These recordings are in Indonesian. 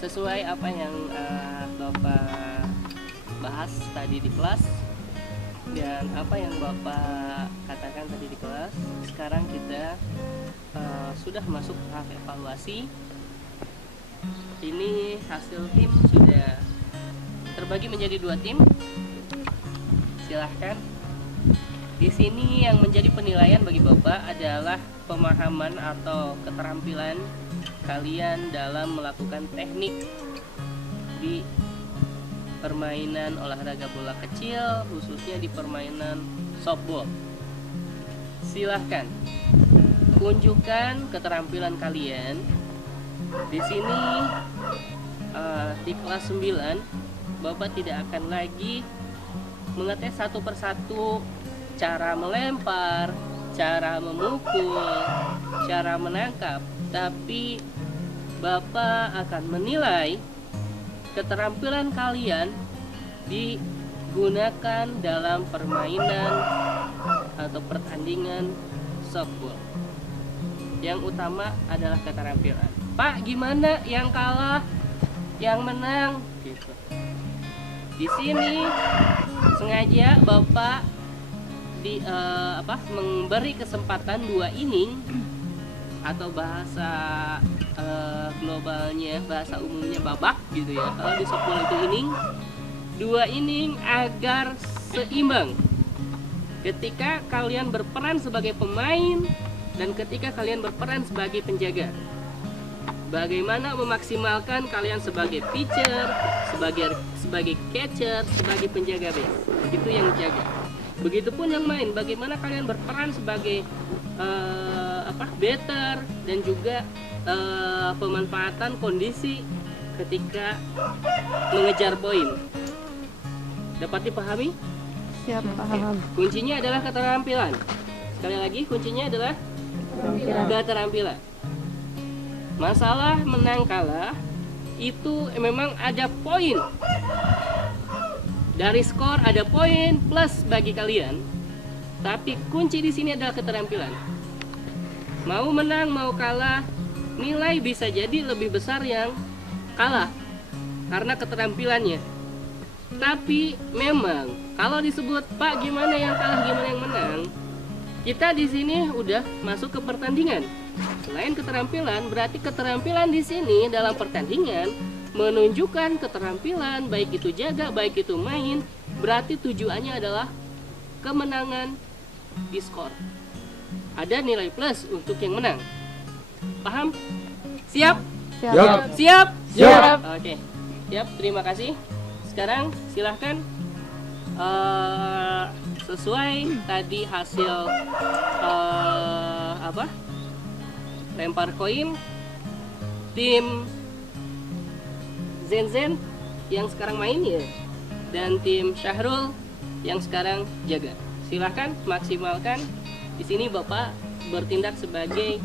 sesuai apa yang Bapak bahas tadi di kelas dan apa yang Bapak katakan tadi di kelas, sekarang kita sudah masuk tahap evaluasi. Ini hasil tim sudah terbagi menjadi 2 tim. Silahkan. Di sini yang menjadi penilaian bagi Bapak adalah pemahaman atau keterampilan kalian dalam melakukan teknik di permainan olahraga bola kecil, khususnya di permainan softball. Silahkan tunjukkan keterampilan kalian. Di sini di kelas 9 Bapak tidak akan lagi mengetes satu persatu cara melempar, cara memukul, cara menangkap, tapi Bapak akan menilai keterampilan kalian digunakan dalam permainan atau pertandingan softball. Yang utama adalah keterampilan. Pak, gimana yang kalah, yang menang? Gitu. Di sini sengaja Bapak memberi kesempatan 2 inning atau bahasa globalnya, bahasa umumnya babak gitu ya. Kalau di softball itu inning, 2 inning agar seimbang. Ketika kalian berperan sebagai pemain dan ketika kalian berperan sebagai penjaga. Bagaimana memaksimalkan kalian sebagai pitcher, sebagai catcher, sebagai penjaga base. Itu yang jaga. Begitupun yang main, bagaimana kalian berperan sebagai batter dan juga pemanfaatan kondisi ketika mengejar poin. Dapat dipahami? Siap, paham. Kuncinya adalah keterampilan. Sekali lagi, kuncinya adalah keterampilan. Masalah menang kalah itu memang ada poin. Dari skor ada poin plus bagi kalian. Tapi kunci di sini adalah keterampilan. Mau menang mau kalah, nilai bisa jadi lebih besar yang kalah karena keterampilannya. Tapi memang kalau disebut Pak gimana yang kalah gimana yang menang, kita di sini udah masuk ke pertandingan. Selain keterampilan, berarti keterampilan di sini dalam pertandingan menunjukkan keterampilan, baik itu jaga, baik itu main, berarti tujuannya adalah kemenangan di skor. Ada nilai plus untuk yang menang. Paham? Siap? Siap. Siap? Siap. Oke. Siap, terima kasih. Sekarang silahkan sesuai tadi hasil lempar koin, tim Zen yang sekarang main ya, dan tim Syahrul yang sekarang jaga. Silahkan maksimalkan. Di sini Bapak bertindak sebagai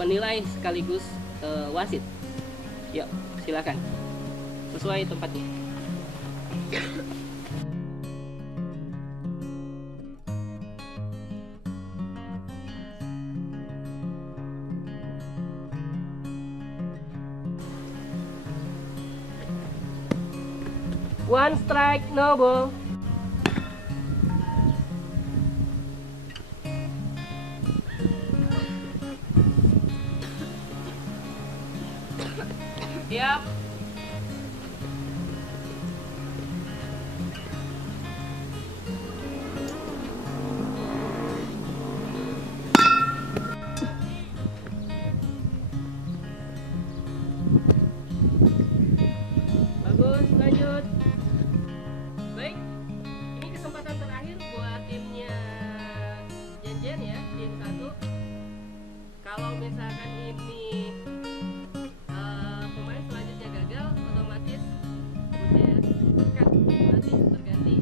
penilai sekaligus wasit. Yuk, silahkan. Sesuai tempatnya. One strike, no ball. Siap. Bagus, lanjut. Baik, ini kesempatan terakhir buat timnya Jen ya, tim 1. Kalau misalkan ini pemain selanjutnya gagal, otomatis udah kan berarti terganti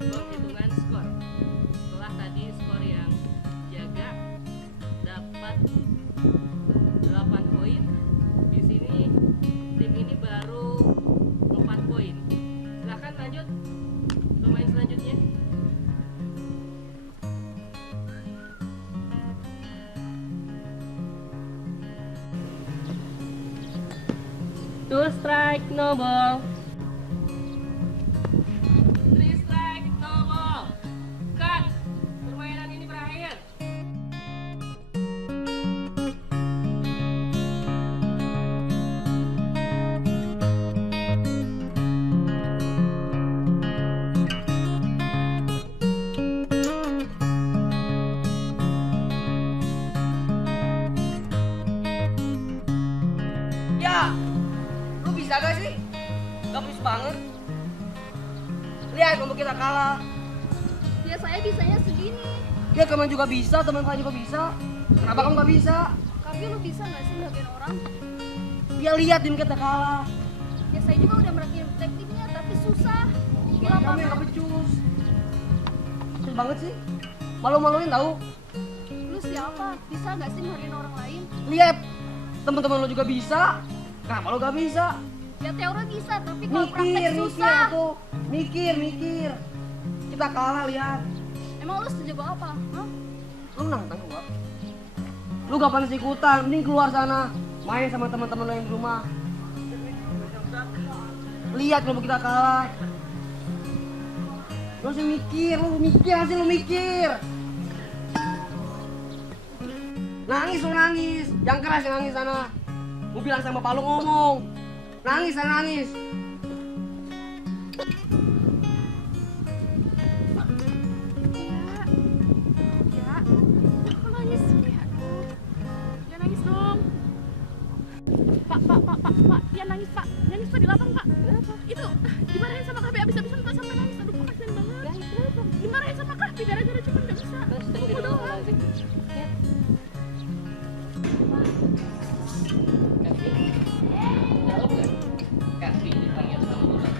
penghitungan skor. Setelah tadi skor yang jaga dapat 8 poin, di sini tim ini baru 4 poin. Silahkan lanjut pemain selanjutnya. Two strike, no ball. Three strike, no ball. Cut. Permainan ini berakhir. Ya, lu bisa gak sih? Gak please banget. Lihat kelompok kita kalah. Ya saya bisanya segini. Ya kamu juga bisa, teman kalian juga bisa. Kenapa kamu gak bisa? Tapi lu bisa nggak sih bagian orang? Ya lihat tim kita kalah. Ya saya juga udah merhatiin tekniknya, tapi susah. Di Kamu yang lapangan. gak becus. Kecil banget sih. Malu-maluin tahu. Lu siapa? Bisa nggak sih ngehargain orang lain? Lihat, teman-teman lu juga bisa. Kenapa lu gak bisa? Ya teori bisa, tapi kalau praktek Mikir susah. tuh. Mikir. Kita kalah, lihat. Emang lu sejago apa? Hah? Lu nantang gua. Lu gak panas ikutan, mending keluar sana. Main sama teman-teman lu yang di rumah. Lihat kelompok kita kalah. Lu harus mikir, lu mikir. Nangis lu nangis, jangan keras yang nangis sana. Gua bilang sama bapak lu ngomong. Nangis sana nangis. Ya. Kok nangis? Ya. Ya nangis dong. Pak, ya nangis pak di lapang pak. Kenapa? Itu dimarahin sama Kahfi abis-abisan pak sampai nangis. Aduh kok kasihan banget. Kenapa? Dimarahin sama Kahfi gara-gara cuma nggak bisa. Aku doang. Kasih. Tahu nggak? Kasih dipanggil sama Bapak.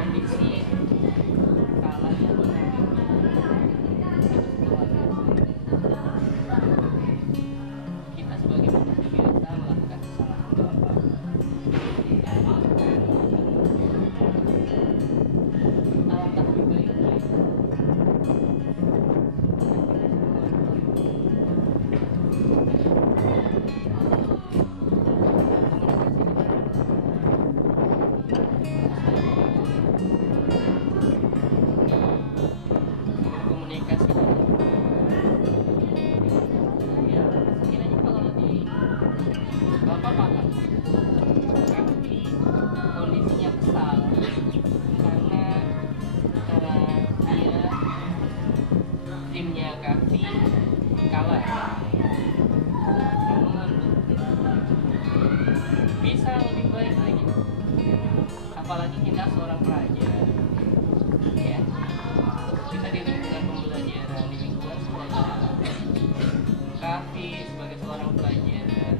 Kondisi kalah yang kita sebagai manusia biasa melakukan kesalahan Bapak. Alangkah lebih baik-baik komunikasi. Ya, sekiranya kalau di Bapak paham, tapi kondisinya kesal karena dia timnya Kahfi kalah. Namun bisa lebih baik lagi, apalagi kita seorang pelajar, ya. Kita di lingkungan pembelajaran, di lingkungan sekolah. Kahfi sebagai seorang pelajar,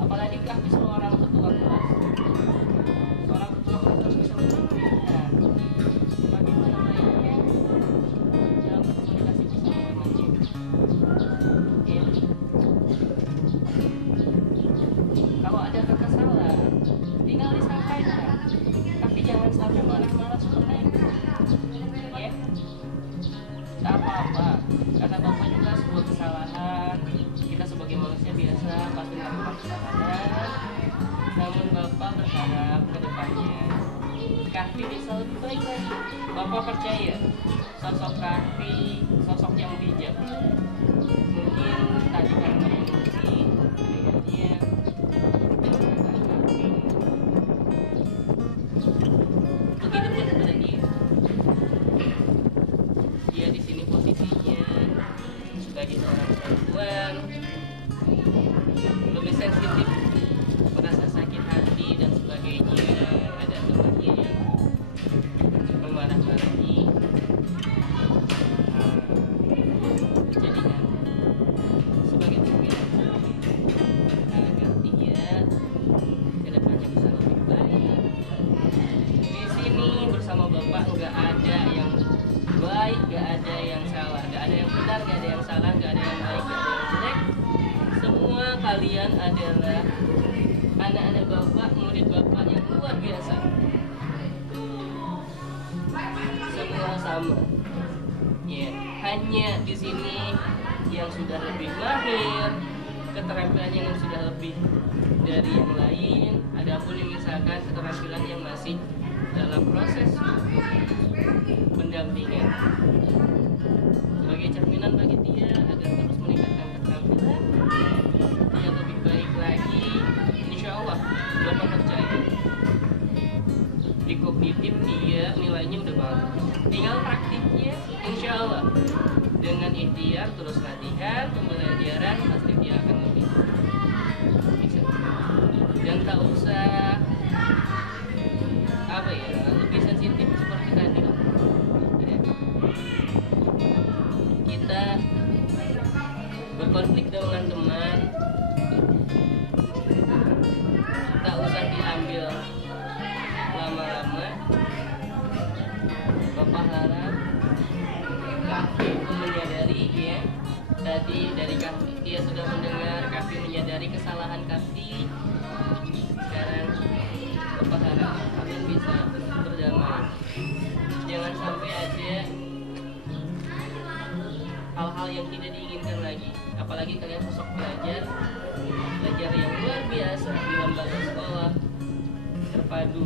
apalagi Kahfi seorang ketua kelas. Seorang ketua kelas harus bisa memikirkan bagaimana baiknya dalam berkomunikasi bersama temannya. Ya. Kalau ada kekesalan, tinggal disampaikan, tapi jangan sampai marah-marah seperti itu. Ya. Tak apa-apa, karena Bapak juga sebuah kesalahan. Kita sebagai manusia biasa pasti melakukan kesalahan. Namun Bapak berharap ke depannya Kahfi bisa lebih baik lagi. Bapak percaya sosok Kahfi sosok yang bijak. Mungkin tadi karena emosi dengan dia mengatakan Kahfi. Begitupun kepada dia. Dia di sini posisinya sebagai seorang perempuan lebih sensitif, merasa sakit hati dan sebagainya. Ada temannya yang memarah-marahi, jadikan sebagai pemimpin agar dia kedepannya bisa lebih baik. Di sini bersama Bapak nggak ada yang baik, nggak ada yang salah, nggak ada yang benar, nggak ada yang salah, nggak ada yang baik, nggak ada yang jelek. Semua kalian adalah anak-anak Bapak, murid Bapak yang luar sama. Ya, hanya di sini yang sudah lebih mahir, keterampilan yang sudah lebih dari yang lain. Adapun yang misalkan keterampilan yang masih dalam proses pendampingan sebagai cerminan bagi dia agar terus meningkatkan keterampilan yang lebih baik lagi. Insya Allah Bapak percaya di kognitif dia nilainya udah bagus, tinggal praktiknya insya Allah dengan ikhtiar terus latihan pembelajaran pasti dia akan lebih bisa. Dan tak usah apa ya, lebih sensitif seperti tadi ya. Kita berkonflik dengan teman, tak usah diambil lama-lama. Bapak harap Kafi itu menyadari ya, tadi dari Kafi dia sudah mendengar Kafi menyadari kesalahan Kafi. Sekarang Bapak harap kalian bisa berdamai, jangan sampai ada hal-hal yang tidak diinginkan lagi. Apalagi kalian sosok belajar yang luar biasa di lembaga sekolah terpadu